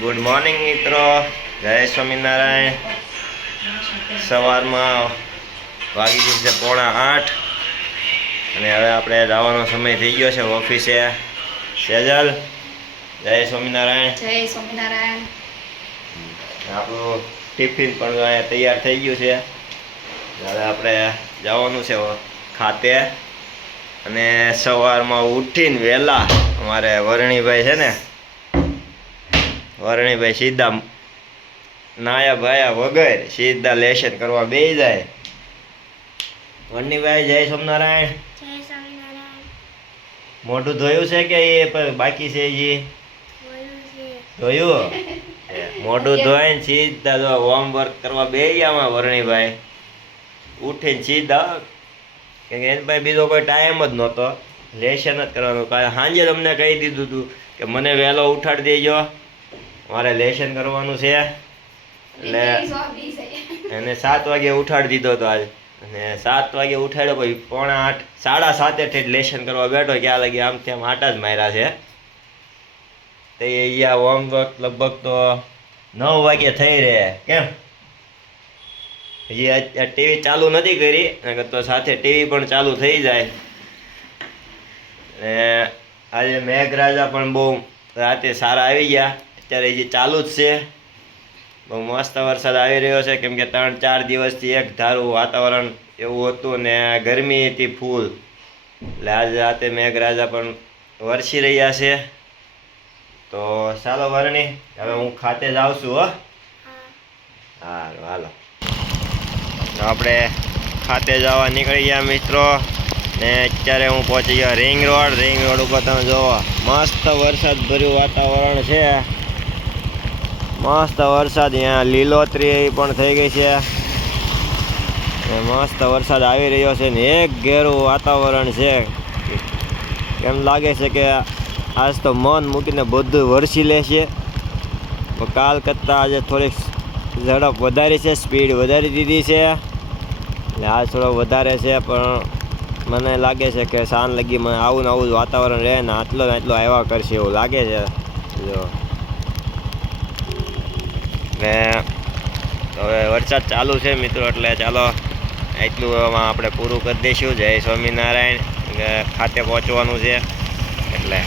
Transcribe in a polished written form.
Good morning મિત્રો, જય સ્વામિનારાયણ। સવારમાં વાગી ગઈ છે 7:45 અને હવે આપણે જવાનો સમય થઈ ગયો છે ઓફિસે। સેજલ, જય સ્વામિનારાયણ। જય સ્વામિનારાયણ। આપણું ટિફિન પણ અહીંયા તૈયાર થઈ ગયું છે। હવે આપણે જવાનું છે ખાતે। અને સવારમાં ઉઠીને વહેલા અમારે વરણીભાઈ છે ને, વરણીભાઈ સીધા નાયા ભાયા વગર સીધા લેશન કરવા બેસી જાય। વરણીભાઈ, જય સ્વામિનારાયણ। જય સ્વામિનારાયણ। મોઢું ધોયું છે કે એ બાકી છે? ધોયું? મોઢું ધોઈને સીધા જો હોમવર્ક કરવા બેસી ગયા વરણીભાઈ। ઉઠીને સીધા, કેમ કે એની પાસે બીજો કોઈ ટાઈમ જ નહોતો, લેશન જ કરવાનું। કારણ સાંજે તમને કહી દીધું હતું કે મને વહેલો ઉઠાડી દેજો, મારે લેશન કરવાનું છે। એટલે એને 7 વાગે ઉઠાડી દીધો હતો આજ, અને 7 વાગે ઉઠાડ્યો, પછી 7:45 7:30 લેશન કરવા બેઠો, ક્યાં લાગી આમ તેમ આટા જ માર્યા છે। તો અહીંયા હોમવર્ક લગભગ તો 9 વાગે થઈ રહે। કેમ હજી ટીવી ચાલુ નથી કરી, નકર તો સાથે ટીવી પણ ચાલુ થઈ જાય। અને આજે મેઘરાજા પણ બહુ રાતે સારા આવી ગયા, અત્યારે હજી ચાલુ જ છે। બહુ મસ્ત વરસાદ આવી રહ્યો છે, કેમ કે 3-4 દિવસથી એક ધારું વાતાવરણ એવું હતું ને ગરમી હતી ફૂલ, એટલે આજે રાતે મેઘરાજા પણ વરસી રહ્યા છે। તો ચાલો વરણી, હવે હું ખાતે જાઉં છું હો। હાલો હાલો, આપણે ખાતે જવા નીકળી ગયા મિત્રો। ને અત્યારે હું પહોંચી ગયો રિંગ રોડ ઉપર તમે જોવો મસ્ત વરસાદ ભર્યું વાતાવરણ છે, મસ્ત વરસાદ। અહીંયા લીલોતરી પણ થઈ ગઈ છે, મસ્ત વરસાદ આવી રહ્યો છે ને એક ઘેરું વાતાવરણ છે। એમ લાગે છે કે આજ તો મન મૂકીને બધું વરસી લેશે। કાલ કરતાં આજે થોડીક ઝડપ વધારી છે, સ્પીડ વધારી દીધી છે, એટલે આજ થોડો વધારે છે, પણ મને લાગે છે કે સાંજ લગી મને આવું ને આવું જ વાતાવરણ રહે ને આટલો આવ્યા કરશે એવું લાગે છે। જો ને હવે વરસાદ ચાલુ છે મિત્રો, એટલે ચાલો એટલું આપણે પૂરું કરી દઈશું। જય સ્વામિનારાયણ, ખાતે પહોંચવાનું છે એટલે